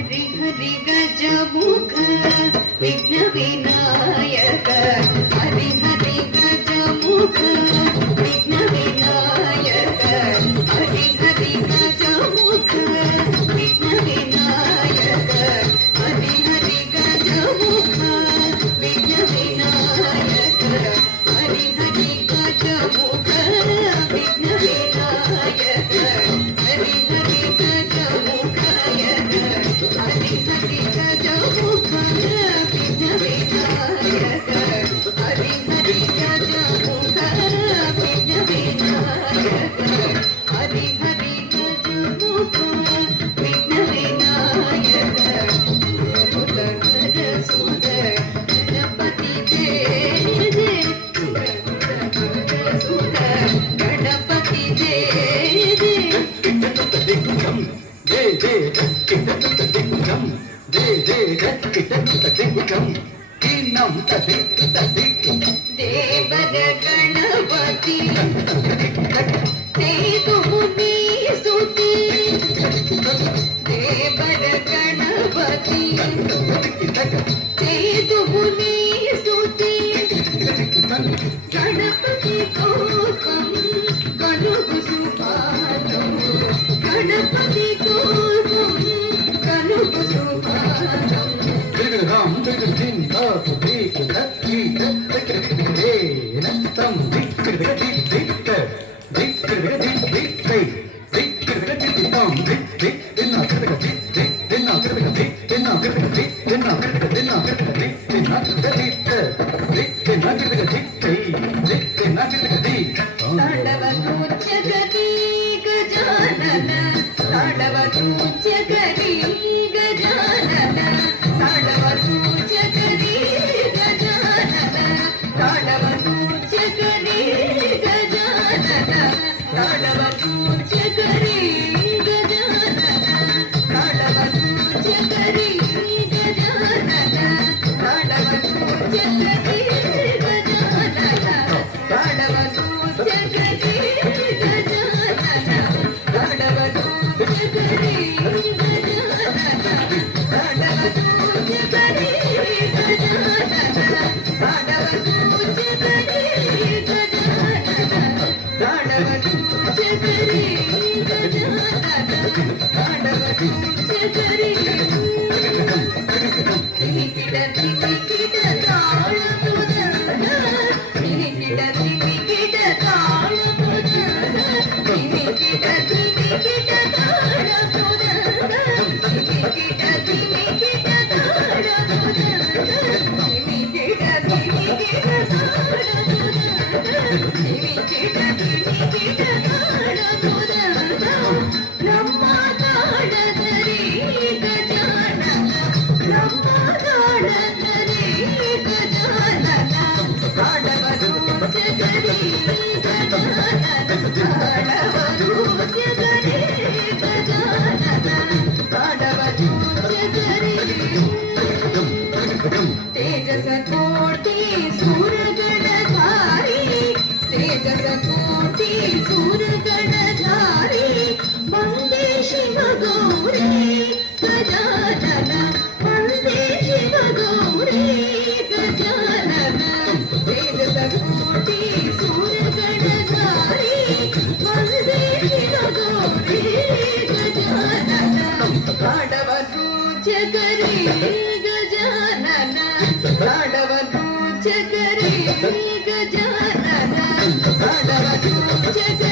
हरि हरि गजमुख विघ्न विनायक हरि हरि गजमुख विघ्न विनायक हरि हरि गजमुख विघ्न विनायक हरि हरि गजमुख विघ्न विनायक हरि हरि गजमुख विघ्न विनायक हरि हरि गजमुख हरि हरि गजमुख विघ्न विनायक हरि हरि गजमुख विघ्न विनायक हरि हरि गजमुख विघ्न विनायक सुंदर गणपति दे सुंदर गणपति दे देवर गणपति ते मुनि स्तुति देवर गणपति ते मुनि स्तुति गणपति कोपम कलुग सुपादम गणपति कोपम कलुग सुपादम ताडवतूच्यगति गजानन ताडवतूच्यगति गजानन ताडवतूच्यगति गजानन ताडवतूच्यगति गजानन ताडवतूच्यगति गजानन ताडवतूच्यगति गजानन ताडवतूच्यगति तेजस कोटि सूरगणधारी तेजस कोटि सूरगणधारी वन्दे शिव गौरी गजानन वन्दे शिव गौरी गजानन तेजस कोटि सूरगणधारी वन्दे शिव गौरी गजानन ताडवतूच्यगति गजानन ताडवतूच्यगति गजानन ताडवतूच्यगति